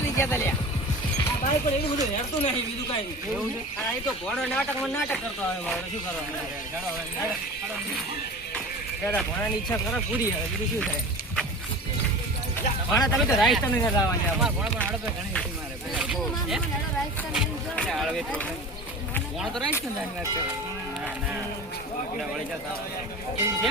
નથી કહેતા લ્યા. આ બાઈક એટલું બધું હેરતું નથી, બીજું કાંઈ નહીં. આ એ તો ઘોડો નાટકમાં નાટક કરતો આવે મારે શું કરવાનું? ભણાની ઈચ્છા કરો પૂરી હવે બીજું શું થાય? ભણા તમે તો રાજસ્થાન અમારે પણ હડપે ઘણી હતી મારે? તો રાજસ્થાન ના ના. વળી જતા હોય. છે?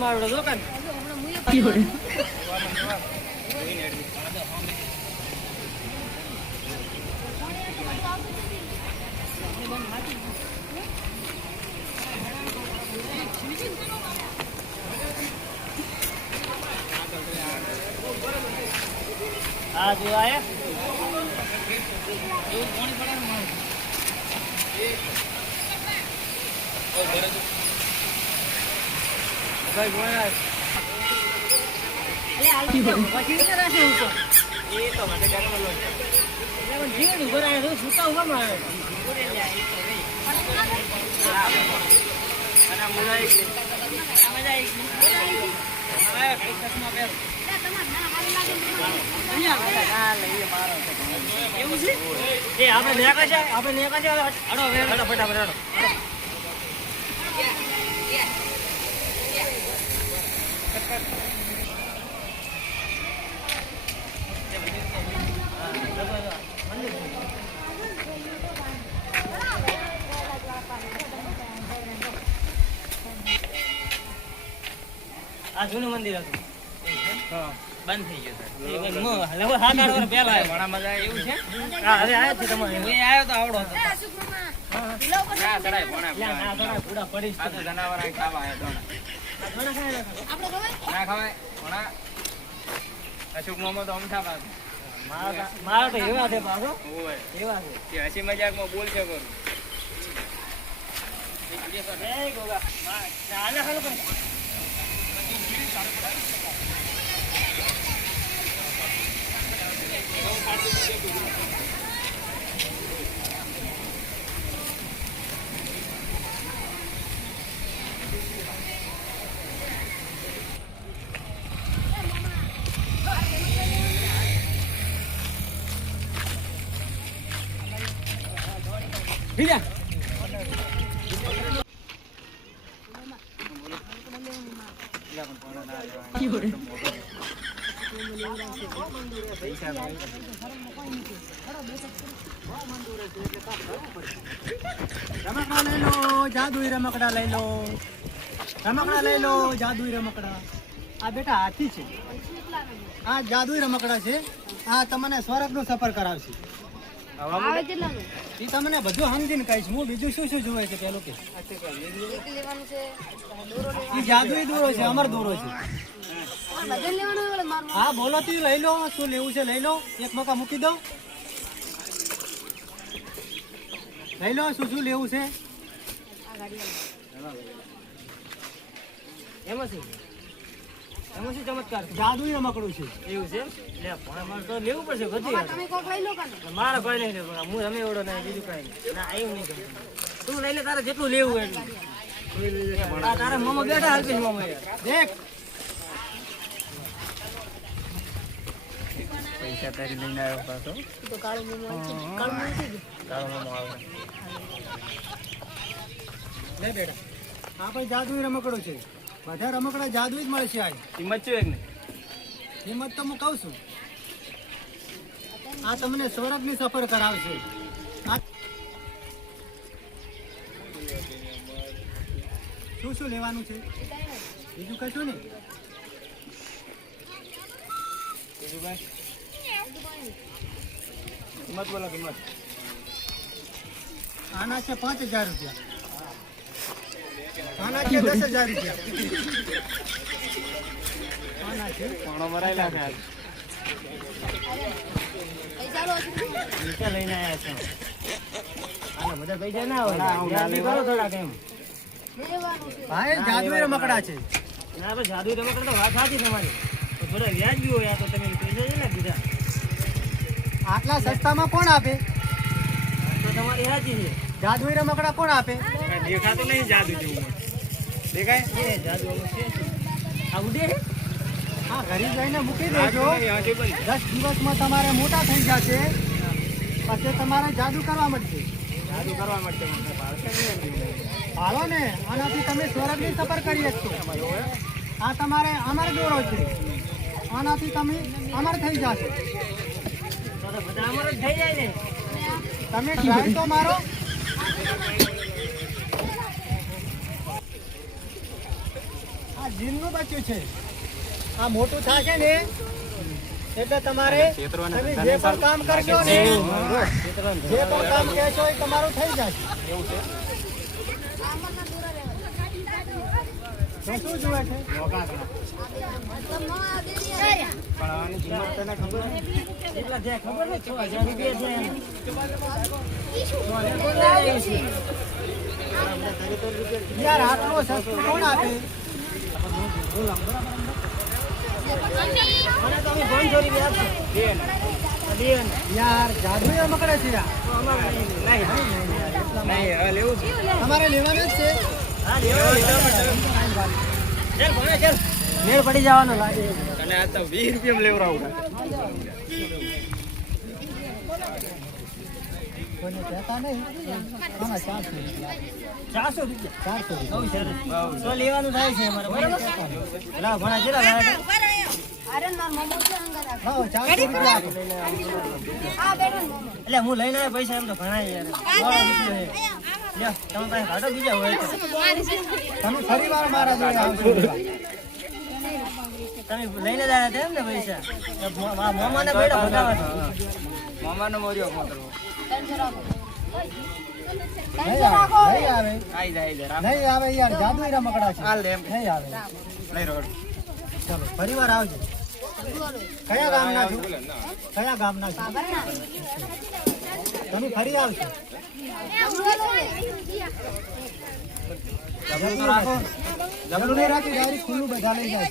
પોણી પડારો મારો દુકાન હા જો આયા એવું પોણી પડારો મારો ભાઈ બોલા પછી ક્યાં રાખે ઉપર? એ તો આપણે નેકા છે આપણે નેકા છે હડો ફટાફટ હડો આ જૂનું મંદિર હતું. હા. બંધ થઈ ગયું સર લગભગ સાત આઠ વર્ષ પહેલા આવ્યો. ઘણા બધા એવું છે. હા હવે આવ્યો છે તમારે. હું આવ્યો તો આવડો હતો. મારા તો એવા છે પાછો. એવા છે. હસી મજાકમાં બોલ છે કરું જય ગોગા આને ખાલો પણ ઠીક છે રમકડા લઈ લો જાદુઈ રમકડા લઈ લો રમકડા લઈ લો જાદુઈ રમકડા આ બેટા હાથી છે. આ જાદુઈ રમકડા છે. આ તમને સ્વર્ગનો સફર કરાવશે. એ તમને બધું સમજીને કહીશ. હું બીજું શું શું જોવે છે પેલું કે? એ જાદુઈ દોરો છે અમર દોરો છે. હા બોલો તું લઈ લો શું લેવું છે લઈ લો. એક મકા મૂકી દો લઈ લો શું શું લેવું છે? એમાં શું એમાં શું ચમત્કાર જાદુ રમકડું છે. એવું છે? લે પણ અમારે તો લેવું પડશે બધી મારે ભાઈ નહીં લેવું હું રમે એવડો નહીં બીજું કઈ નહીં. ના આવ્યું નહીં તું લઈ લે તારે જેટલું લેવું એટલું આ મામા બેઠા હાલ મામા દેખ. પૈસા તારી લઈને આવ્યો પાછો. કાળો મામો આવે લે બેટા. આ પણ જાદુઈ રમકડું છે. બધા રમકડા જાદુ જ મળશે આ કિંમત છે એકને? કિંમત તો હું કહું છું. આ તમને સૌરભની સફર કરાવશે. શું શું લેવાનું છે? બીજું કશું ને કિંમત બોલો કિંમત. આના છે પાંચ હજાર રૂપિયા. આના છે દસ હજાર રૂપિયા આના છે લઈને ના ભાઈ જાદુઈ રમકડા છે. ના બસ જાદુ રમકડા તો વાત સાચી તમારી. તો થોડા વ્યાજબી હોય આ તો તમે પૈસા છે ને કીધા આટલા સસ્તામાં કોણ આપે? તો તમારી સાચી છે. જાદુઈ રમકડા કોણ આપે? દેખાતું નહીં જાદુ જેવું. દેખાય આ ઉડે હા ઘરે જઈને મૂકી દેજો. દસ દિવસમાં તમારે મોટા થઈ જશે. પછી તમારે જાદુ કરવા મળશે. જાદુ કરવા મળશે. હાલો ને આનાથી તમે સ્વર્ગની સફર કરી શકશો. આ તમારે અમર દોરો છે. આનાથી તમે અમર થઈ જશો. તમે ટ્રાય તો મારો. જીનનું બચ્યું છે. આ મોટું થશે ને એટલે તમારે તમે જે પણ કામ કરશો ને જે પણ કામ કહેશો એ તમારું થઈ જશે. તો શું જુએ છે? ખબર છ? છે. યાર આટલું સસ્તું કોણ આપે અને તમે પાંચસો રૂપિયા આપશો બેન બેન યાર જાદુ મકડે છે તમારે લેવાનું જ છે મેળ પડી જવાનો લાગે. અને આ તો વીસ રૂપિયા લેવરાવું કોઈને કહેતા નહીં. આમાં ચારસો રૂપિયા? ચારસો રૂપિયા? ચારસો રૂપિયા. તો લેવાનું થાય છે અમારે. લાવ ભણા કેટલા. એટલે હું લઈને આવ્યો પૈસા એમ તો ઘણા યાર. તમે પાસે કાઢો બીજા હોય તમે ફરી વાર મારા જોડે આવશો તમે લઈને જ આવ્યા હતા એમ ને પૈસા મોમાને બેડા ભગાવા મોમાનો મોર્યો મોકલવો નહીં આવે નહીં આવે આઈ જાય જરા નહીં આવે યાર જાદુ રમકડા છે હાલ દે એમ નહીં રોડ ચલો ફરી વાર આવજો કયા ગામના છો કયા ગામના છો તમે ફરી આવશો રાખો ખુલ્લું બધા લઈ જાય